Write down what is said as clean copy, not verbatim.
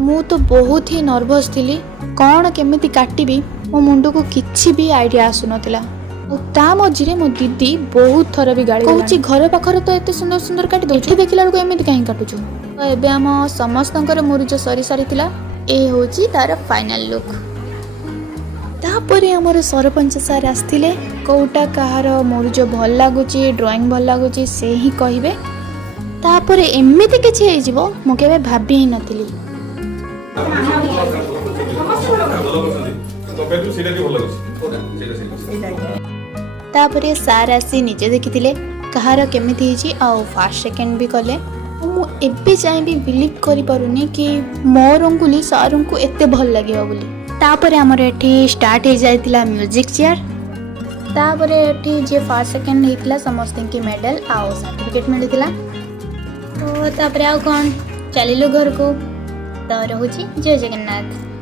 मु तो बहुत ही नर्भस थी कौन केमिति काटिबी मो मुंड को किछि भी आइडिया आसु नथिला। ता मझिरे मो दीदी बहुत थर भी गाड़ी कहूँ घर पाखर तो एत सुंदर सुंदर काटी दौर देखला बेलू एमती कहीं काटुଛୁ। तो एबे आम समस्तंकर मुरुज सरी सारी ए होची तार फाइनल लुक। तापरे हमर सरपंच सार आस्तिले कोटा कहार मुरुज भल लागुची ड्राइंग भल लागुची से ही कहिबे। तापरे एमिति किछि हे जिवो मो केबे भाबी ही नथिली। तापरे सार आसी निजे देखिथिले कहार केमिति हिची आ फर्स्ट सेकंड भी कले। मु एबे जाय भी बिलीव करि पारुनी कि मोर अंगुली सारन को एते भल लागियो बोली। तापरे हमर एठी स्टार्ट हे जायतिला म्यूजिक चेयर। तापरे एठी जे फर्स्ट सेकंड हेतिला समस्त की मेडल आ सर्टिफिकेट मिलितिला। तो तापरे आ कोन चलिलो घर को। तो रहूची जय जगन्नाथ।